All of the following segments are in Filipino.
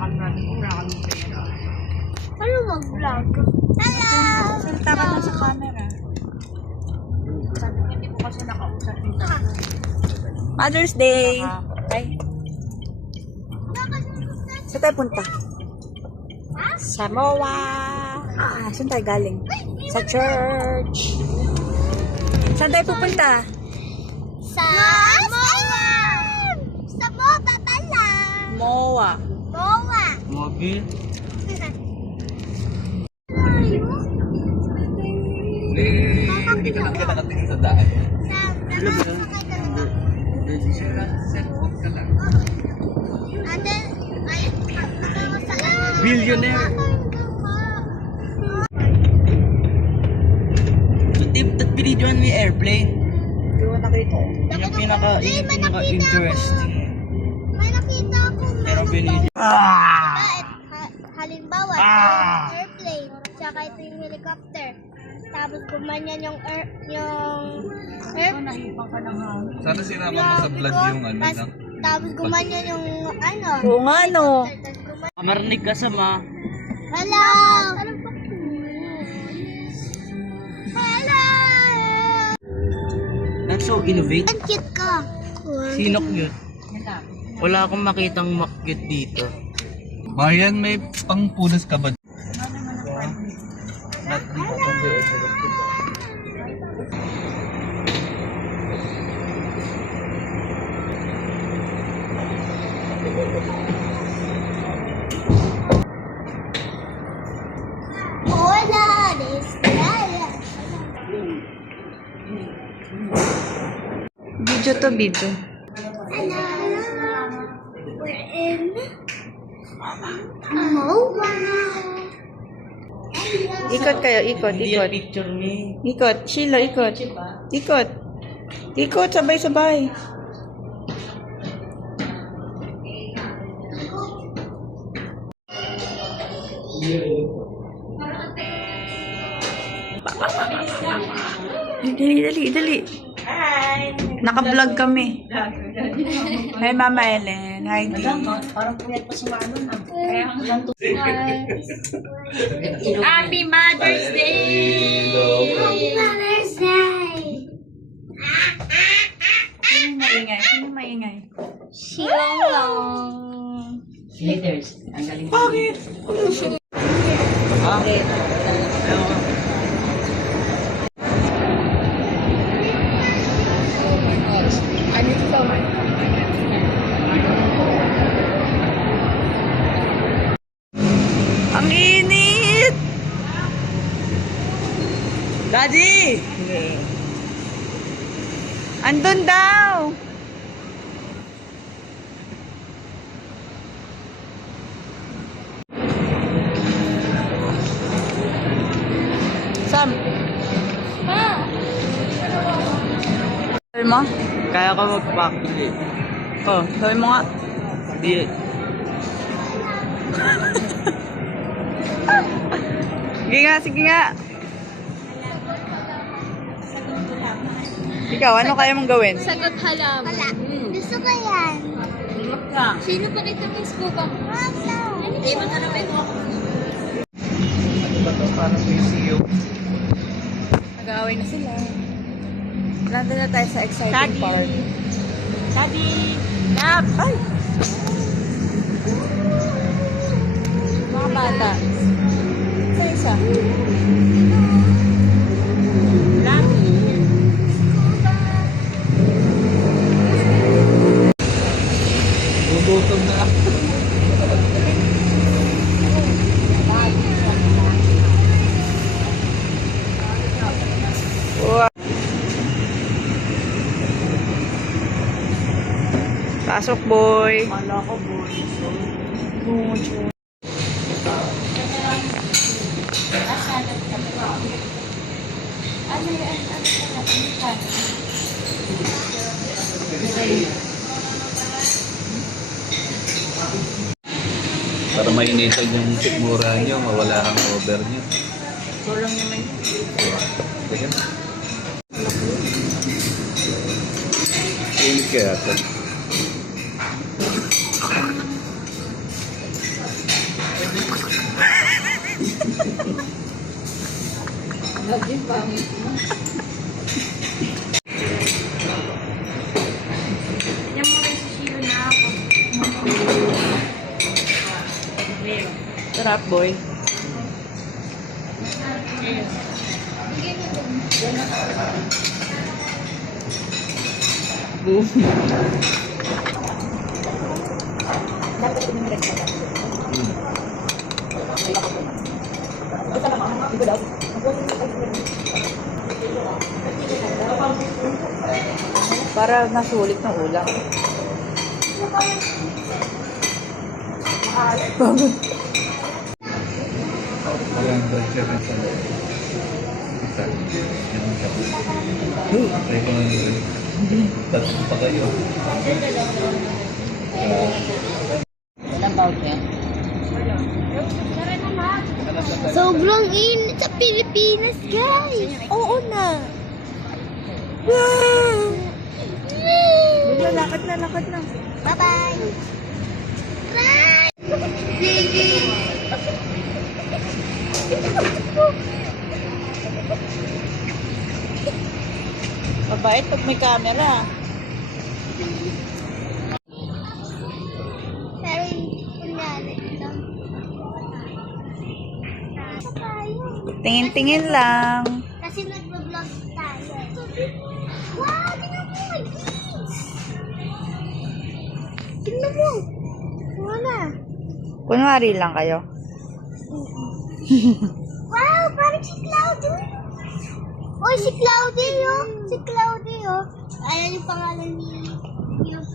Ano mag-vlog? Hello! Salita ka na sa camera. Sabi ko, hindi ko kasi nakausap yung Mother's Day! Ay. Saan tayo punta? Samoa! Saan tayo galing? Sa church! Saan tayo pupunta? Sa MOA! Sa MOA pala! MOA. MOA! Mobile? Hindi ka nakatingin sa daan. Nakasakay ka na ba? Set-off ka lang. Ate, ay, nakasakay ka na. Billionaire! Ba't binidyoan mo yung airplane? Hindi ko nakita. Yun yung pinaka-interesting. May nakita ako. Pero binidyo. Halimbawa, airplane, tsaka ito yung helicopter. Tapos gumanyan yung nahipang ka ng hangin. Sana sinama mo sa vlog yung ano na. Tapos gumanyan yung ano. Oo nga, no? Marinig ka sa ma. Hello! Hello! That's so innovative. Ang cute ka. Sino cute? Wala akong makitang cute dito. Marian, may pangpunas ka ba? Not di ko Hola, Estrella. Video to video. Hello. We're in MOA. Ikot kayo, ikot, Hindi ikot. yung picture me. Ikot, Sheila, ikot. Ikot. Ikot, sabay-sabay. Dali. Hi! Naka-vlog kami. Hi, Mama Ellen. Hi, Dee. Parang puyat pa si Mano na. Kaya hanggang Happy Mother's Day! Mother's Day. Sino maingay? Shilong. Haters. Ang galing. Bakit? Ang init! Daddy! Andun daw! Sam! Sabi mo? Kaya ka mag-factory. Oh, sabi mo nga. Hindi. Sige nga. Ikaw, ano kaya mong gawin? Sagot halam. Wala. Gusto ko yan. Sino pa kita Facebook ako? Hindi mo tanapin mo. Ano ba ito? Parang museum. Nag-aaway na sila. Nandun na tayo sa exciting part. Daddy! Nap! Ay! Mga bata. Isa. Gugutom na ako. Pasok, boy. Wala ko, boy. Para mainitan yung sikmura nyo, mawala ang over nyo. Tulong naman. Ayan. Init kaya ito. Naging pangit mo. Yan mo rin si Shiro na ako. Sarap, boy. Boom. Para nasulit ng ulam. Parang dolce rin sa loob. Isa. Yan siya. Try ko na yun. Tatlo pa kayo. Ilang bawal yan? Sobrang init sa Pilipinas, guys. Oo na. Wow. Lakad na, lakad na. Bye-bye. Bye. Mabait pag may camera. Pero kunyari lang. Tayo. Tingin-tingin lang. Kasi nag-vlog tayo. Wow, tingnan mo, my kids. Tingnan mo. Wala. Kunwari lang kayo. Wow, parang si Cloudy. Oy, si Cloudy, oh. Si Cloudy, oh. Ayan yung pangalan ni yung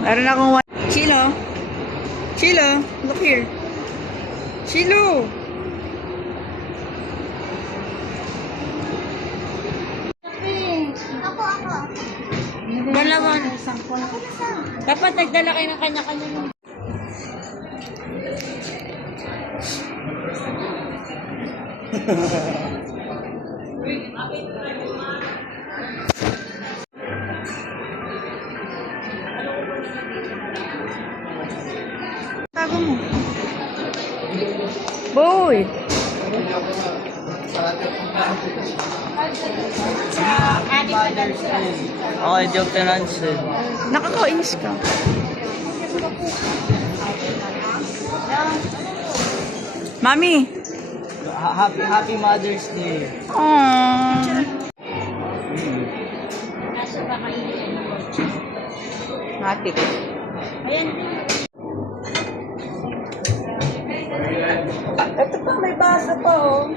Meron akong Chilo. Chilo, look here. Chilo. Ako. Dalawa na sampol. Dapat nagdala kayo ng kanya-kanya ng Tago mo. Boy. Okay, joke na lang sir. Nakakainis ka. Mami. Happy Mother's Day. Aww. nasa ba kayo ng Matik. Ayan. Ito pa, may baso pa, oh.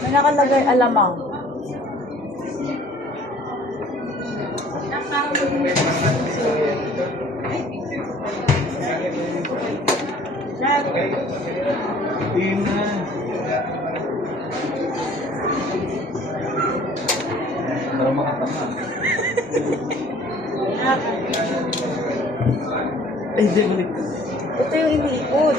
May nakalagay alamang. Yun na. Para makatama. Ay, di balik. Ito yung iniikot.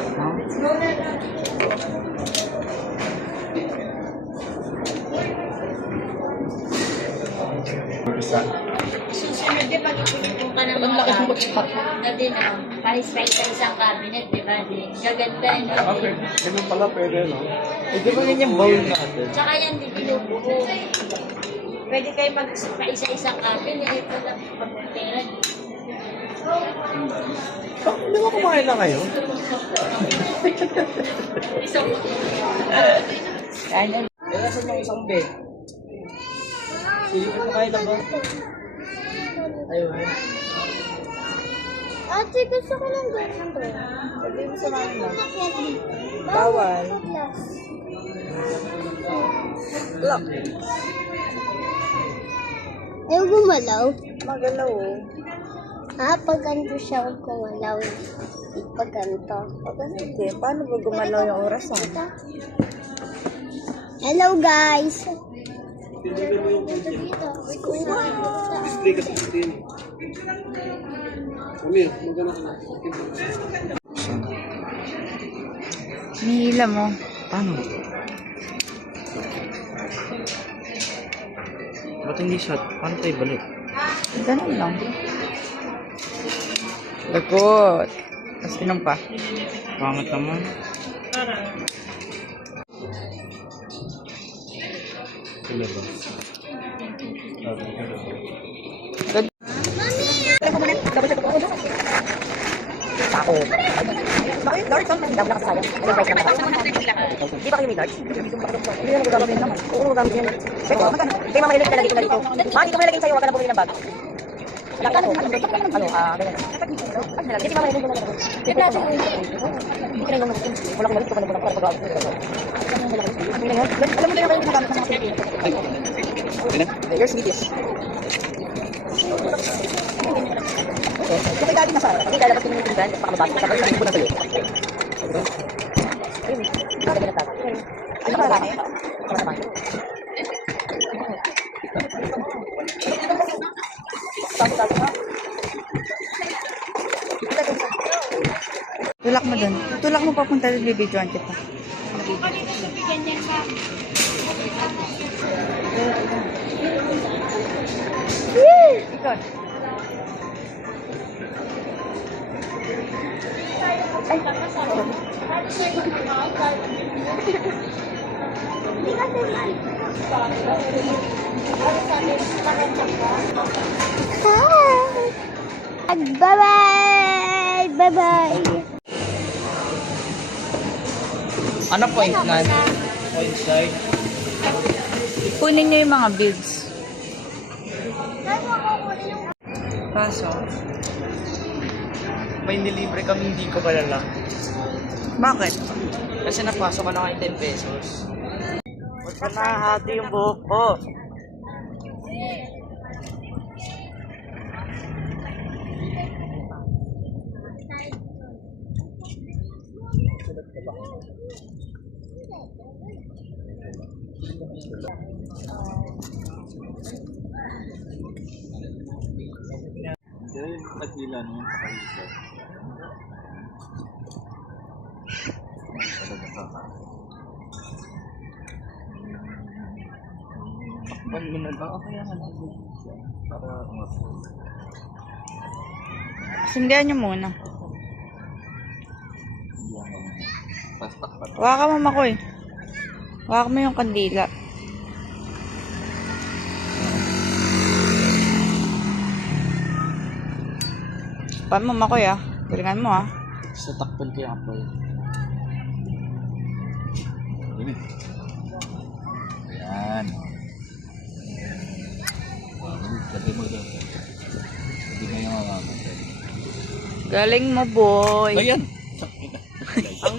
Susunod din pag ipinipong ka ng mga na din palis tayo sa isang cabinet, di ba? Gaganda, no? Ganun pala pwede, no? Eh, di ba ganyan bowl natin? Tsaka yan din binubuo. Pwede kayo isa-isang cabinet, ito lang pagpunteran. Di ba kumain na kayo? Kaya Nasaan yung isang bed? Hindi ko na kayo na ba? Ayun. Ate, gusto ko ng ganito. sabi mo sa mami mo. Bawal. Bawal. Look. Ayaw gumalaw. Magalaw, oh. Pag ganito siya, huwag kumalaw. Pag ganito. Hindi, paano ba gumalaw yung oras ah? Hello, guys! Nihila mo. Paano? Ba't hindi shot? Paano tayo balik? Ganun lang. Lagot. Tapos inom pa. Pangit naman. Sila ba? Good. Ako. Bakit Lord? Saan mas daw nakasaya? Di ba kayo may Lord? Hindi na magagamit naman. Oo, magagamit yan. Pero, magkano? Kaya mamaya nilagay ko na dito. Ma, dito ko nilagay sa'yo. Wag ka na bumili ng bag. Ano, ganyan. Kasi mamaya nilagay ko na dito. Hindi ka na yung wala ko malito ka na muna para pag-aawit. Alam mo na yung ginagamit ng mga Pilipino. Your sweeties. Yung kay daddy na sa harap. Kasi lalabas ko yung tindahan. Baka mabasa. Tapos sabihin ko na sa'yo. Ayun. Lagay na tayo. Ano ba marami? Ano naman? Tulak mo dun. Tulak mo papunta sa bibidyoan kita. Ikot. Bye-bye! Bye-bye! Ano point na? Point side? Kunin niyo yung mga beads. Paso. May nilibre kami, hindi ko kalala. Bakit? Kasi napasok ka na kayo 10 pesos. Ba't ka nahahati yung buhok ko? Kaya yung nagila naman sa kaisa. Talaga ka. 1 minute ba? Okay yan. Para umapo. Sindihan niyo muna. Tapos takpan. Hawakan mo makoy. Hawakan mo yung kandila. Paano mo makoy ah? Galingan mo ah. Sa takpan ko yung apoy. Yan. Lagay mo doon. Hindi na yung mga Galing mo boy. Ayan! Ang